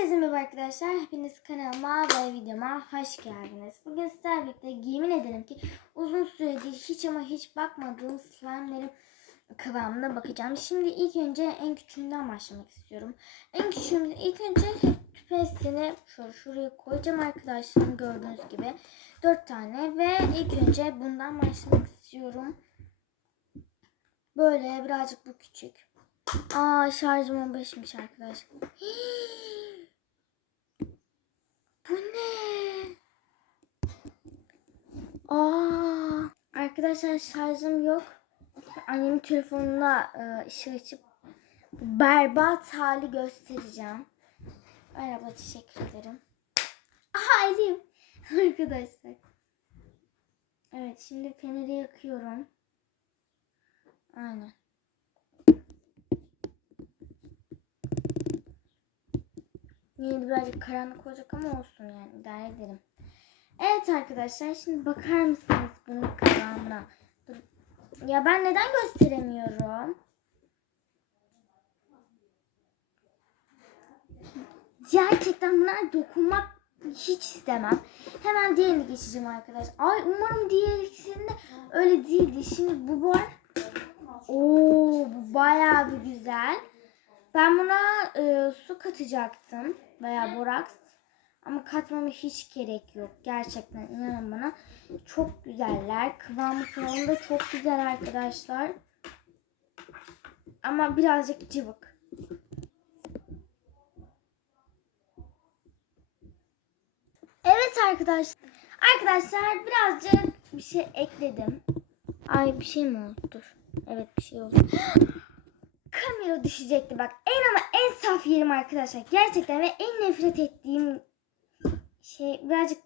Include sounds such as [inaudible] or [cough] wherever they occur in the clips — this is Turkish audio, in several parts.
Herkese merhaba arkadaşlar. Hepiniz kanalıma ve videoma hoş geldiniz. Bugün sizlerle birlikte yemin ederim ki uzun süredir hiç ama hiç bakmadığım slime'lerin kıvamına bakacağım. Şimdi ilk önce en küçüğünden başlamak istiyorum. En küçüğümden ilk önce tüpesini şöyle şuraya koyacağım arkadaşlarım gördüğünüz gibi. 4 tane ve ilk önce bundan başlamak istiyorum. Böyle birazcık bu küçük. Aa şarjım 15'miş arkadaşlar. [gasps] Bu ne? Aa arkadaşlar şarjım yok. Annemin telefonuna e, ışığı açıp berbat hali göstereceğim. Ay abla teşekkür ederim. Aha elim. [laughs] Arkadaşlar. Evet şimdi feneri yakıyorum. Aynen. De birazcık karanlık olacak ama olsun yani idare ederim. Evet arkadaşlar şimdi bakar mısınız bunun kıvamına? Ya ben neden gösteremiyorum? Gerçekten buna dokunmak hiç istemem. Hemen diğerini geçeceğim arkadaşlar. Ay umarım diğer ikisinde öyle değildi. Şimdi bu var. Oo bu bayağı bir güzel. Ben buna e, su katacaktım veya boraks. Ama katmama hiç gerek yok. Gerçekten inanın bana. Çok güzeller. Kıvamı falan da çok güzel arkadaşlar. Ama birazcık cıvık. Evet arkadaşlar. Arkadaşlar birazcık bir şey ekledim. Ay bir şey mi oldu? Dur. Evet bir şey oldu. Kamera düşecekti bak. En ama en saf yerim arkadaşlar. Gerçekten ve en nefret ettiğim şey birazcık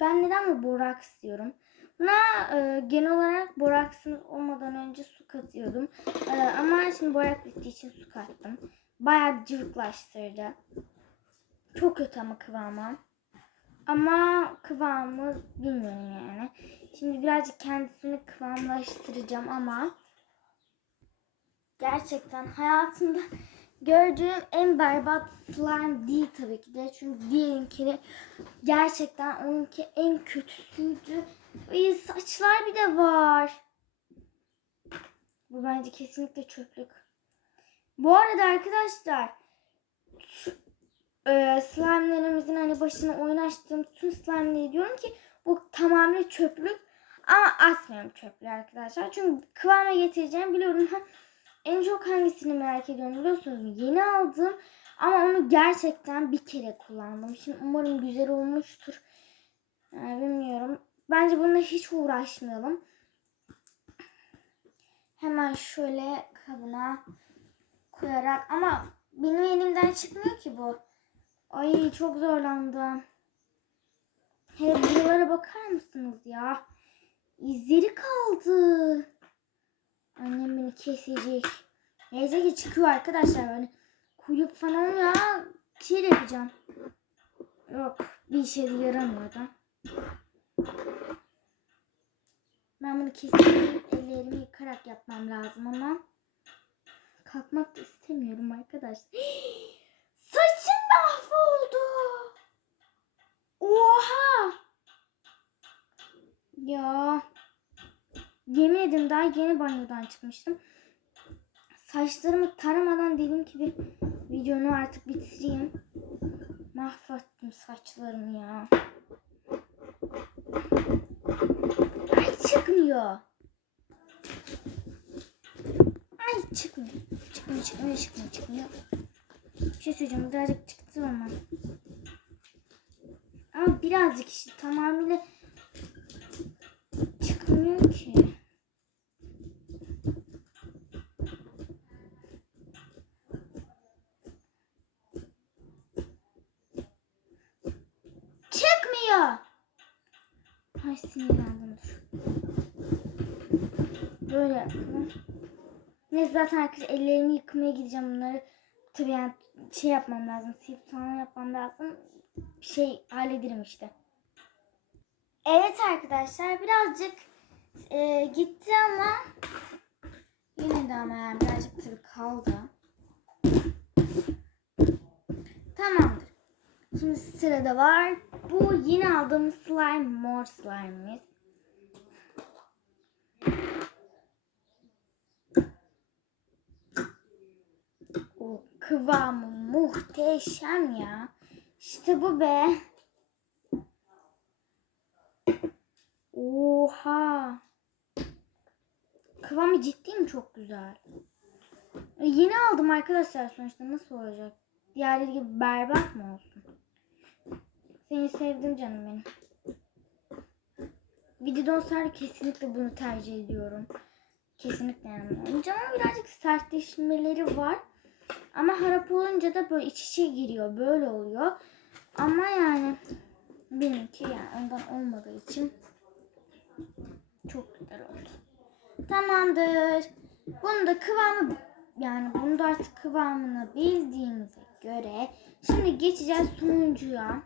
ben neden bu boraks diyorum. Buna e, genel olarak boraksın olmadan önce su katıyordum. E, ama şimdi borak bittiği için su kattım. Bayağı cıvıklaştırdı. Çok kötü ama kıvamı. Ama kıvamı bilmiyorum yani. Şimdi birazcık kendisini kıvamlaştıracağım ama gerçekten hayatımda gördüğüm en berbat slime değil tabii ki de. Çünkü diğerinki gerçekten onunki en kötüsüydü. Ve saçlar bir de var. Bu bence kesinlikle çöplük. Bu arada arkadaşlar e, slime'lerimizin hani başına oynaştığım tüm slime'leri diyorum ki bu tamamen çöplük. Ama asmıyorum çöplüğü arkadaşlar. Çünkü kıvama getireceğim biliyorum. [laughs] En çok hangisini merak ediyorum biliyorsunuz Yeni aldım ama onu gerçekten bir kere kullandım. Şimdi umarım güzel olmuştur. Yani bilmiyorum. Bence bununla hiç uğraşmayalım. Hemen şöyle kabına koyarak ama benim elimden çıkmıyor ki bu. Ay çok zorlandım. Hele buralara bakar mısınız ya? İzleri kaldı. Annem beni kesecek. Neyse ki çıkıyor arkadaşlar böyle. Kuyruk falan ya. Şey yapacağım. Yok bir işe yaramıyor da. Ben bunu kesin ellerimi yıkarak yapmam lazım ama kalkmak da istemiyorum arkadaşlar. [gasps] Saçım mahvoldu. Oha. Ya. Yemin ederim daha yeni banyodan çıkmıştım. Saçlarımı taramadan dedim ki bir videonu artık bitireyim. Mahvettim saçlarımı ya. Ay çıkmıyor. Ay çıkmıyor. Çıkmıyor çıkmıyor çıkmıyor çıkmıyor. Bir şey söyleyeceğim birazcık çıktı ama. Ama birazcık işte tamamıyla çıkmıyor ki. Çıkmıyor. Ay sinirlendim dur. Böyle yapalım. Neyse zaten arkadaşlar ellerimi yıkamaya gideceğim bunları. Tabii yani şey yapmam lazım. Silip falan yapmam lazım. Bir şey hallederim işte. Evet arkadaşlar birazcık e, gitti ama yine de ama yani birazcık tabii kaldı. Tamamdır. Şimdi sırada var. Bu yine aldığımız slime mor slime'imiz. O kıvamı muhteşem ya. İşte bu be. Oha. Kıvamı ciddi mi çok güzel. E, Yeni aldım arkadaşlar sonuçta nasıl olacak? Diğerleri gibi berbat mı olsun? Seni sevdim canım benim. Videodan sonra kesinlikle bunu tercih ediyorum. Kesinlikle yani. Canım birazcık sertleşmeleri var. Ama harap olunca da böyle iç içe giriyor. Böyle oluyor. Ama yani benimki yani ondan olmadığı için çok güzel oldu. Tamamdır. Bunun da kıvamı yani bunu da artık kıvamını bildiğimize göre şimdi geçeceğiz sonuncuya.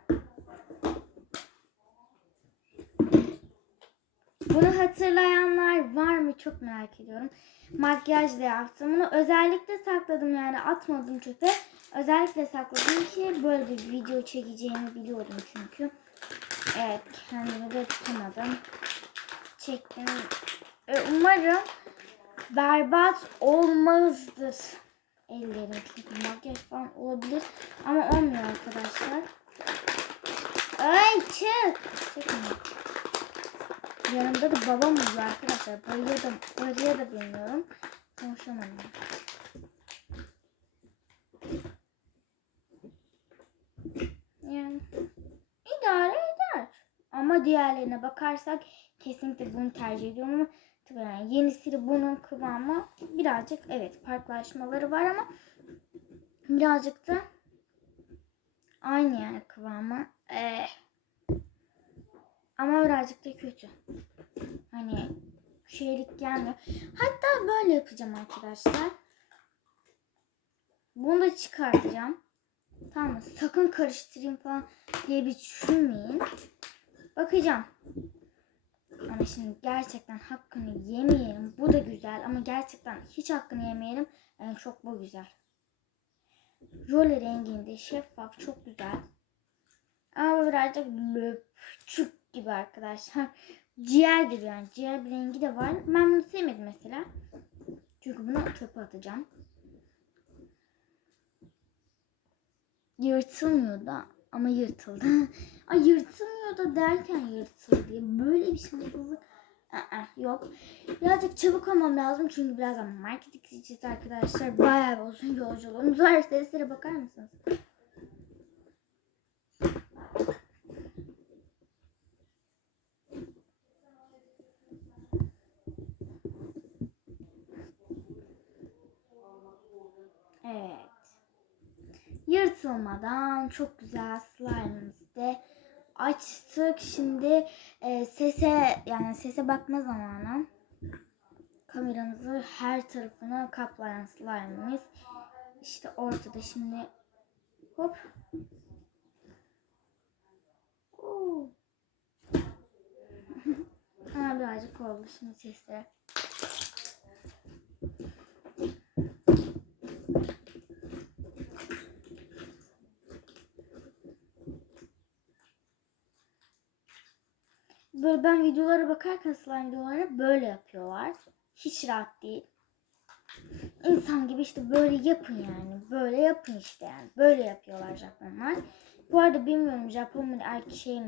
Bunu hatırlayanlar var mı çok merak ediyorum. Makyajla yaptım. Bunu özellikle sakladım yani atmadım çöpe. Özellikle sakladım ki böyle bir video çekeceğimi biliyordum çünkü. Evet kendimi de tutamadım. Çektim. E, umarım berbat olmazdır ellerim çünkü makyaj falan olabilir ama olmuyor arkadaşlar. Ay çık. Çekme. Yanımda da babam uyuyor arkadaşlar. Bayıya da, bayıya da bilmiyorum. Konuşamadım. Yani idare eder. Ama diğerlerine bakarsak kesinlikle bunu tercih ediyorum ama tabii yani yenisi bunun kıvamı birazcık evet farklılaşmaları var ama birazcık da aynı yani kıvamı. Eh. Ama birazcık da kötü. Hani şeylik gelmiyor. Hatta böyle yapacağım arkadaşlar. Bunu da çıkartacağım. Tamam? Sakın karıştırayım falan diye bir düşünmeyin. Bakacağım. Ama şimdi gerçekten hakkını yemeyelim. Bu da güzel ama gerçekten hiç hakkını yemeyelim. Yani çok bu güzel. Role renginde şeffaf çok güzel. Ama birazcık löpçük gibi arkadaşlar. Ciğer gibi yani. Ciğer bir rengi de var. Ben bunu sevmedim mesela. Çünkü bunu çöpe atacağım. Yırtılmıyor da ama yırtıldı. [laughs] Ay yırtılmıyor da derken yırtıldı diye böyle bir şanssızlık Aa, yok. Birazcık çabuk olmam lazım çünkü birazdan markete gideceğiz arkadaşlar. Bayağı bir uzun yolculuğumuz var. Seslere bakar mısınız? Evet. Yırtılmadan çok güzel slime'ımızı da açtık. Şimdi e, sese yani sese bakma zamanı. Kameramızı her tarafına kaplayan slime'ımız. İşte ortada şimdi hop. Ha, [laughs] birazcık oldu şimdi sesleri. Böyle ben videolara bakarken slime videolarına böyle yapıyorlar. Hiç rahat değil. İnsan gibi işte böyle yapın yani. Böyle yapın işte yani. Böyle yapıyorlar Japonlar. Bu arada bilmiyorum Japon mu erkek şey.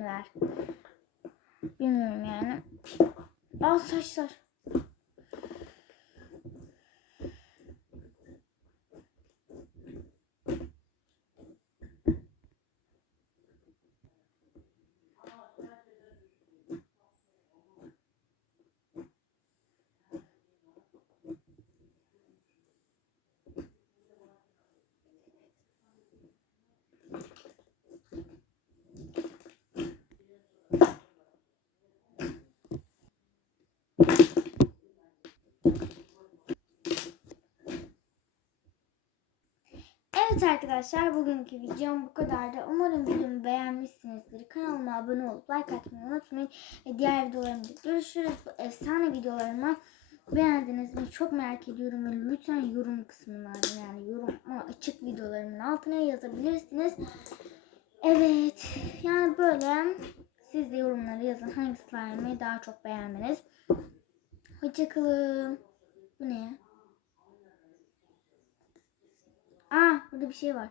Bilmiyorum yani. Al saçlar. Evet arkadaşlar bugünkü videom bu kadardı. Umarım videomu beğenmişsinizdir. Kanalıma abone olup like atmayı unutmayın. Ve diğer videolarımda görüşürüz. Bu efsane videolarımı beğendiniz mi? Çok merak ediyorum. Ve lütfen yorum kısmına yani yorum açık videolarımın altına yazabilirsiniz. Evet. Yani böyle. Siz de yorumlara yazın hangi slime'ı daha çok beğendiniz. Hoşçakalın. Bu ne? Aa burada bir şey var.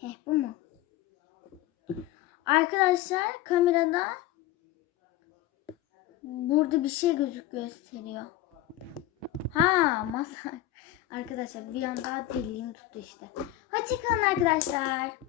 Heh bu mu? Arkadaşlar kamerada burada bir şey gözük gösteriyor. Ha masa. [laughs] Arkadaşlar bir an daha deliğim tuttu işte. Hoşçakalın arkadaşlar.